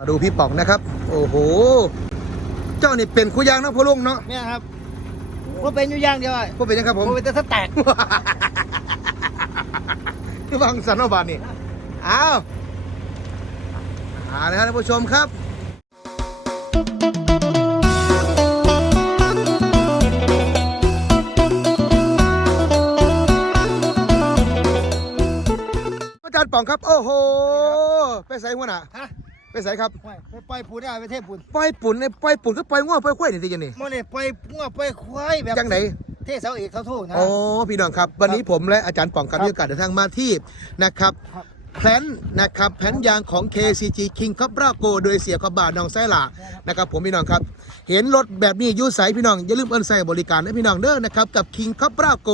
มาดูพี่ป๋องนะครับ โอ้โห เจ้านี่เป็นคุยางเนาะพ่อลุงเนาะเนี่ยครับผมเป็นอยู่อย่างเดียวอะพ่อเป็นยังครับผผมมเป็นแต่สแต็กที่วังสันนบานนี่อ้าวเอาเลยครับท่านผู้ชมครับ อาจารย์ป๋องครับ โอ้โห ไปใส่หัวหน้าฮะ ไปใส่ครับไม่ไปปล่อยปูได้ไปเทพปูนปล่อยปุ่นเนี่ยปล่อยปุ่นก็ปล่อยง้อปล่อยควายนี่ทีนี่โมเนี่ยปล่อยงัวปล่อยควายแบบจังไหน เทเสาเอกเสาโทนะ โอ้พี่น้องครับวันนี้ผมและอาจารย์ป๋องครับครับมีโอกาสเดินทางมาที่นะครับครับแพลนนะครับแผนยางของ KCG King ครับราโกโดยเสียขบาน้องไส้หล่านะครับผมพี่น้องครับ เห็นรถแบบนี้อยูใสพี่น้องอย่าลืมเอินใส่บริการนะพี่น้องเด้อนะครับกับ King ครับราโก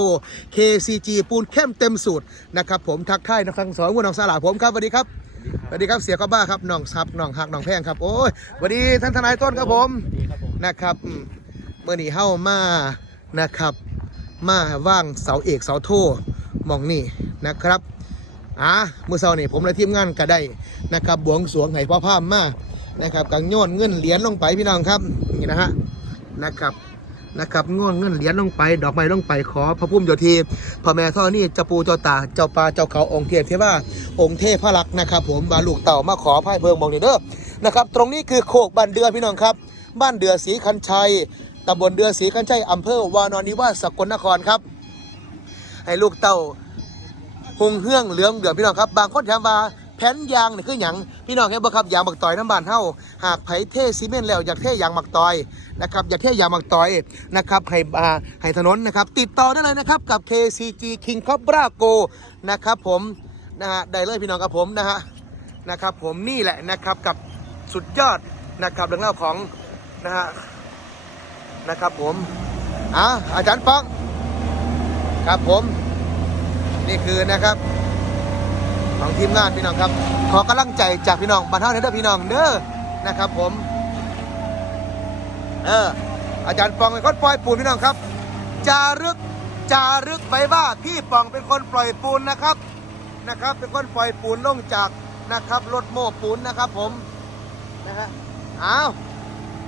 KCG ปูนเข้มเต็มสูตรนะครับผมทักทายนักทั้งสองคุณน้องไส้หล่าผมครับสวัสดีครับ สวัสดีครับเสียขบ้าครับน้องซับน้องหักน้องแพงครับโอ้ยสวัสดีท่านทนายต้นครับผมดีครับผมนะครับอืมเมื่อนี้เข้ามานะครับมาว่างเสาเอกเสาโทหมองนี่นะครับอะเมื่อเสาร์นี่ผมและทีมงานก็ได้นะครับบวงสรวงให้พ่อพามมานะครับกังโยนเงินเหรียญลงไปพี่น้องครับนี่นะฮะนะครับ นะครับง่นเงินเหรียญลงไป ดอกไม้ลงไปขอพระพุ่มโยทีพระแม่ท่อนี่เจ้าปูเจ้าตาเจ้าปลาเจ้าเขาองค์เทพเทว่าองค์เทพพระลักษณ์นะครับ ผมบาลูกเต่ามาขอพายเบิงมองเด้อนะครับ ตรงนี้คือโคกบ้านเดือพี่น้องครับ บ้านเดือศรีคันชัยตำบลเดือศรีคันชัยอำเภอวานอนนิวาสกลนครครับ ให้ลูกเต้าหงเฮืองเหลืองเหลืองพี่น้องครับ บางคนถามว่า ผ่นยางนี่คือหยังพี่น้องเห็นบ่ครับยางหมักตอยน้ำบานเฮาหากไผเทซีเมนต์แล้วอยากเทยางหมักตอยนะครับอยากเทยางหมักตอยนะครับให้อ่าให้ถนนนะครับติดต่อได้เลยนะครับกับ KCG King Cobra Go นะครับผมนะฮะได้เลยพี่น้องครับผมนะฮะนะครับผมนี่แหละนะครับกับสุดยอดนะครับเรื่องเล่าวของนะฮะนะครับผมอะอาจารย์ป้องครับผม นี่คือนะครับ ของทีมงานพี่น้องครับ ขอกำลังใจจากพี่น้องบรรเทาเด้อพี่น้องเด้อนะครับ ผม เอออาจารย์ปองเป็นคนปล่อยปูนพี่น้องครับ จารึกจารึกไว้ว่าพี่ปองเป็นคนปล่อยปูนนะครับนะครับ เป็นคนปล่อยปูนลงจากนะครับรถโม้ปูนนะครับ ผมนะฮะอ้าว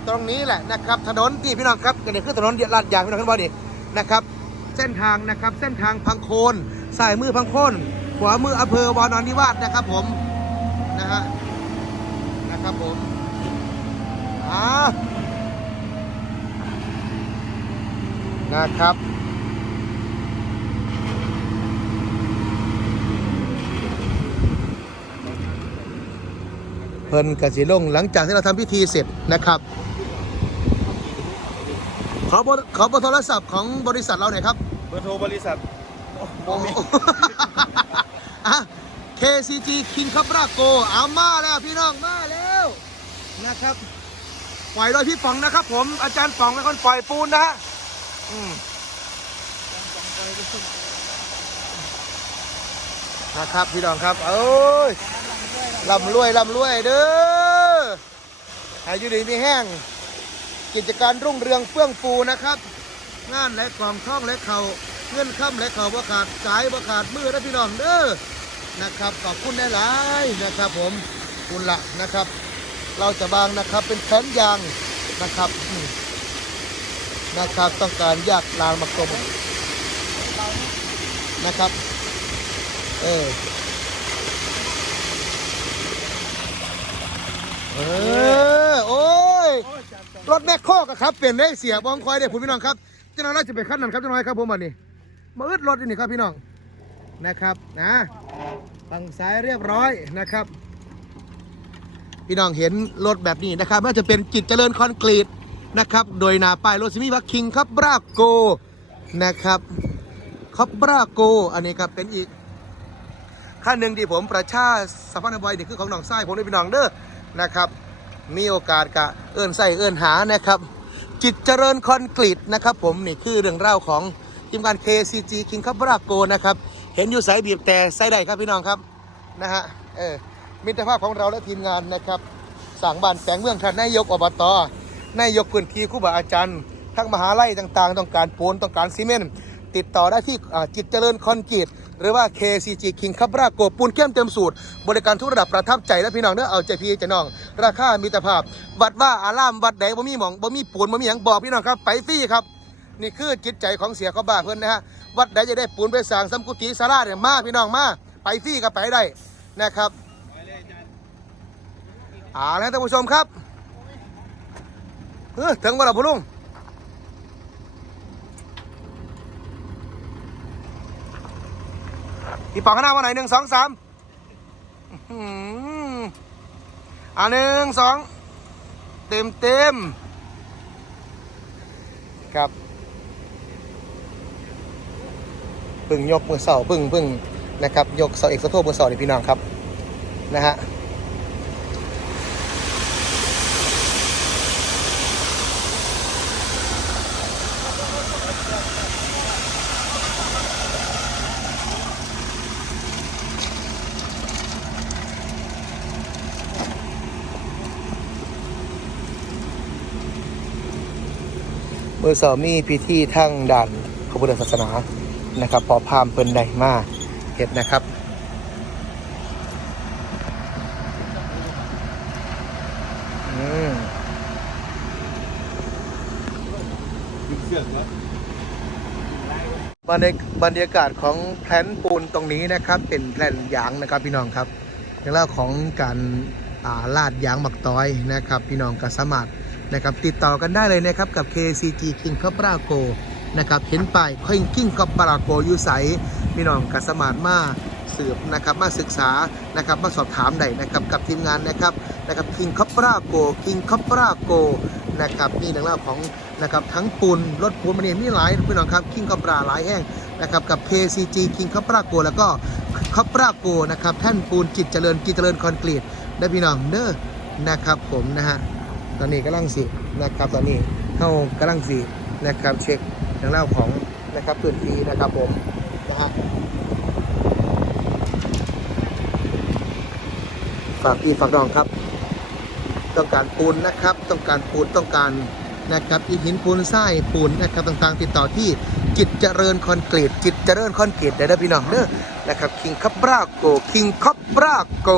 ตรงนี้แหละนะครับ ถนนที่พี่น้องครับกันนี่คือถนนลาดยางพี่น้องขึ้นมาดินะครับ เส้นทางนะครับ เส้นทางพังโคนซ้ายมือพังโคน ขวามืออำเภอวานอนนิวาสนะครับผมนะฮะนะครับผมอ่านะครับเพิ่นกสิลงหลังจากที่เราทำพิธีเสร็จนะครับ ขอเบอร์ขอเบอร์โทรศัพท์ของบริษัทเราหน่อยครับ เบอร์โทรบริษัทโมมี อะ KCG King ครับราโกเอามาแล้วพี่น้องมาแล้วนะครับปล่อยโดยพี่ป๋องนะครับผมอาจารย์ป๋องเป็นคนปล่อยปูนนะฮะอืมนะครับพี่น้องครับเอ้ยลำรวยลำรวยเด้ออายุดีมีแห้ง กิจการรุ่งเรืองเฟื่องฟูนะครับ งานและกล่องท่องและเขาเงื่อนค่ำและเขาบ่ขาดสายบ่ขาดมือนะพี่น้องเด้อ นะครับขอบคุณได้หลายนะครับ ผมคุณละนะครับ เราจะบางนะครับเป็นแขนยางนะครับนะครับ ต้องการยากลางมากรมนะครับ เออเออโอ้ยรถแมคโคกครับเปลี่ยนได้เสียบองคอยได้ผมพี่น้องครับเจ้าน้าที่จะไปขั้นนั้นครับเจ้าหน้าครับผมวันนี้มาอึดรถอยู่นี่ครับพี่น้อง นะครับนะฝั่งซ้ายเรียบร้อยนะครับ พี่น้องเห็นรถแบบนี้นะครับไม่ว่าจะเป็นจิตเจริญคอนกรีตนะครับ โดยนาป้ายรถซิมีวัคคิงครับบราโกนะครับครับบราโก อันนี้ครับเป็นอีกขั้นหนึ่งที่ผมประชาสัมพันธ์บอยนี่คือของหนองไส้ผมด้วยพี่น้องเด้อนะครับ มีโอกาสกะเอื้นใส่เอื้นหานะครับ จิตเจริญคอนกรีตนะครับ ผมนี่คือเรื่องเล่าของทีมงาน KCG King ครับบราโกนะครับ เห็นอยู่สายบีบแต่ใส่ได้ครับพี่น้องครับนะฮะเออมิตรภาพของเราและทีมงานนะครับสั่งบ้านแปลงเมืองท่านนายกอบตนายกพื้นที่ครูบาอาจารย์ทั้งมหาลัยต่างๆ ต้องการปูนต้องการซีเมนต์ติดต่อได้ที่จิตเจริญคอนกรีตหรือว่า KCG King คับราโกปูนเข้มเต็มสูตร บริการทุกระดับประทับใจและพี่น้องเด้อเอาใจพี่ใจน้อง ราคามิตรภาพ วัดว่าอารามวัดใดบ่มีหมองบ่มีปูนบ่มีหยังบอกพี่น้องครับ ไปฟรีครับ นี่คือจิตใจของเสียเขาบ้าเพิ่อนนะฮะ วัดใดจะได้ปูนไปสร้างสัมกุฏิศาลาเนี่ยมาพี่น้องมาไปฟรีก็ไปได้นะครับเอาละท่านผู้ชมครับเออถึงเวลาพ่ลุงพี่ปองข้างหน้าว่าไหนหนึ่งสองสามอ๋อหืออ่าหนึ่งสองเต็มเต็มครับ ปึ่งยกมือเสาปึ่งปึ่งนะครับยกเสาเอกเสาโทมือเสานี่พี่น้องครับนะฮะมือเสามีพิธีทั้งด่านพระพุทธศาสนา นะครับ พอพามเพิ่นใดมาเห็ดนะครับบรรยากบรรยากาศของแผนปูนตรงนี้นะครับ เป็นแผ่นยางนะครับพี่น้องครับในเรื่องของการาลาดยางหมักต้อยนะครับ พี่น้องก็สามารถนะครับติดต่อกันได้เลยนะครับกับ KCG King c o b r a Go นะครับเห็นป้าย King King c o b r a Go อยู่ใสพี่น้องก็สมารถมาสืบนะครับมาศึกษานะครับมาสอบถามได้นะครับกับทีมงานนะครับนะครับ King c o b r a Go King c o b r a Go นะครับนี่เรื่องของนะครับทั้งปูนรถปูนมันเนี่ยมีหลายพี่น้องครับ King c o b r a หลายแห่งนะครับกับ KCG King c o b r a Go แล้วก็คอปราโกนะครับแท่นปูนจิตเจริญกิจเจริญคอนกรีตได้พี่น้องเด้อนะครับผมนะฮะตอนนี้กำลังสินะครับตอนนี้เข้ากำลังสินะครับเช็ค ทางเล่าของนะครับพื้นที่นะครับผมนะฮะฝากพี่ฝากน้องครับ ต้องการปูนนะครับ ต้องการปูนต้องการนะครับอิฐหินปูนทรายปูนนะครับต่างๆ ติดต่อที่จิตเจริญคอนกรีตจิตเจริญคอนกรีตเด้อพี่น้องเด้อนะครับคิงคับราโกคิงคับราโก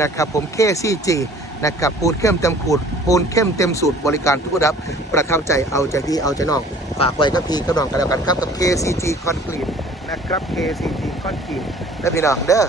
นะครับผมเคซีจี นะครับปูนเข้มเต็มขูดปูนเข้มเต็มสูตรบริการทุกระดับ ประทับใจเอาใจพี่เอาใจน้องฝากไว้กับพี่กับน้องกันแล้วกันครับกับ KCG คอนกรีตนะครับ KCG คอนกรีตเด้อพี่น้องเด้อ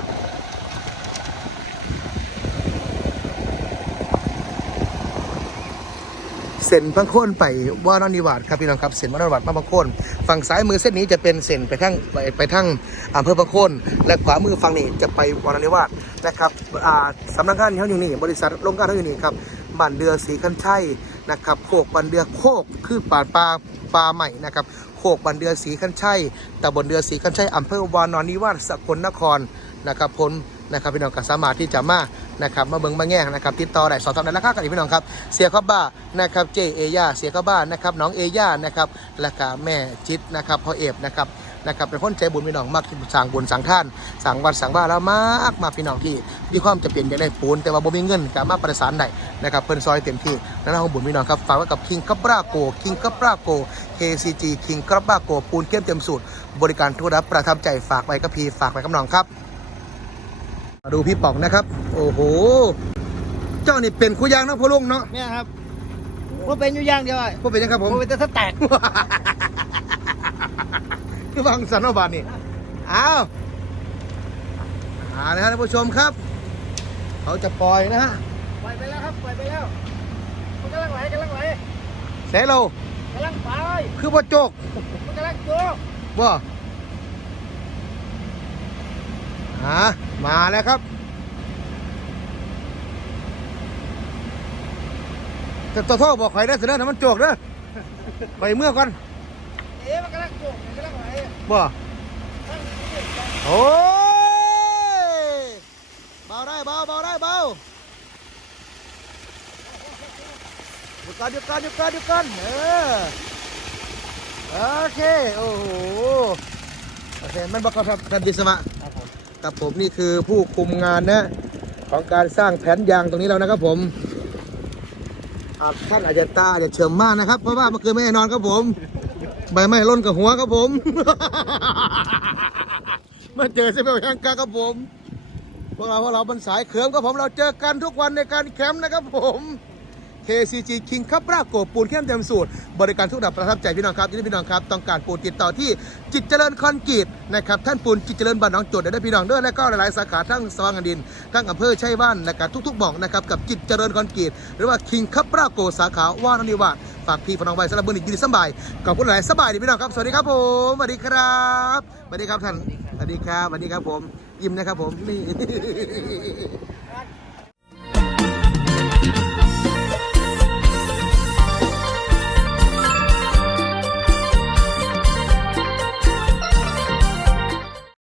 เส้นพังโคนไปว่านอนนิวาสครับพี่น้องครับเส้นว่านอนิวาสมาพังโคนฝั่งซ้ายมือเส้นนี้จะเป็นเส้นไปทั้งไปไปทั้งอำเภอพังโคนและขวามือฝั่งนี้จะไปวานอนิวาสนะครับอ่าสำนักงานเขาอยู่นี่บริษัทโรงงานเขาอยู่นี่ครับบ้านเดือสีคันชัยนะครับโคกบ้านเดือโคกคือป่าปลาปลาใหม่นะครับโคกบ้านเดือสีคันชัยตำบลเดือสีคันชัยอำเภอวานอนนิวาสสกลนครนะครับพ้น นะครับพี่น้องก็สามารถที่จะมานะครับมาเบิ่งมาแง่นะครับติดต่อได้สอบถามได้ราคากันอีกพี่น้องครับเสียข้าบ้านะครับเจเอย่าเสียข้าบ้านะครับน้องเอย่านะครับและก็แม่จิตนะครับพ่อเอฟนะครับนะครับเป็นคนใจบุญพี่น้องมากที่สั่งบุญสั่งท่านสั่งวัดสั่งบ้านแล้วมากมาพี่น้องที่มีความจะเปลี่ยนอยากได้ปูนแต่ว่าบ่มีเงินก็มาประสานได้นะครับเพิ่นซอยเต็มที่นั่นของบุญพี่น้องครับฝากไว้กับคิงคับราโกคิงคับราโก KCG คิงคับราโกปูนเข้มเต็มสูตรบริการทุกระดับประทับใจฝากไว้กับพี่ฝากไว้กับน้องครับ ดูพี่ป๋องนะครับ โอ้โห เจ้านี่เป็นคู่ยางเนาะพ่อลุงเนาะเนี่ยครับว่าเป็นอยู่อย่างเดียวไอ้พ่อเป็นยังครับผมว่าเป็นแต่ถ้าแตกคือฟังสันนบานนี่อ้าวเอาละครับท่านผู้ชมครับ เขาจะปล่อยนะฮะปล่อยไปแล้วครับปล่อยไปแล้วมันกำลังไหลกำลังไหลเสโลกำลังไปคือว่าโจกมันกำลังโยกบ่ฮะ มาแล้วครับแต่ตัวโทษบอกใครได้เสนอนะมันโจกเด้อไปเมื่อก่อนเอ๊ะมันกำลังโยกมันกำลังไหลบ่ตั้งอยู่นี่โอ้ยเบาได้เบาเบาได้เบาหยุดก่อนหยุดก่อนหยุดก่อนหยุดก่อนเออโอเคโอ้โหโอเคมันบอกกับท่านดิสมะครับผม กับผมนี่คือผู้คุมงานนะของการสร้างแผนยางตรงนี้แล้วนะครับผมอ่าท่านอาจจะตาอาจจะเฉิมมากนะครับ เพราะว่าเมื่อคืนไม่ได้นอนครับผม ใบไม้ล้นกับหัวครับผมมาเจอเซเบลแห่งกากับผมพวกเราพวกเราบนสายเขิมกับผมเราเจอกันทุกวันในการแคมป์นะครับผม KCG King ครับรากโกปูนเข้มเต็มสูตร บริการทุกระดับประทับใจพี่น้องครับที่พี่น้องครับ ต้องการปูนติดต่อที่จิตเจริญคอนกรีตนะครับ ท่านปูนจิตเจริญบ้านหนองโจดได้พี่น้องด้วยและก็หลายๆ สาขาทั้งสว่างอดิน ทั้งอำเภอชัยบ้านนะครับทุกๆหม่องนะครับกับจิตเจริญคอนกรีตหรือว่า King ครับรากโกสาขาว่านนิวาสฝากพี่ฝน้องไว้สำหรับมือหนี้ยินดีสบายขอบคุณหลายสบายดีพี่น้องครับสวัสดีครับผมสวัสดีครับสวัสดีครับท่านสวัสดีครับสวัสดีครับผมยิ้มนะครับผมนี่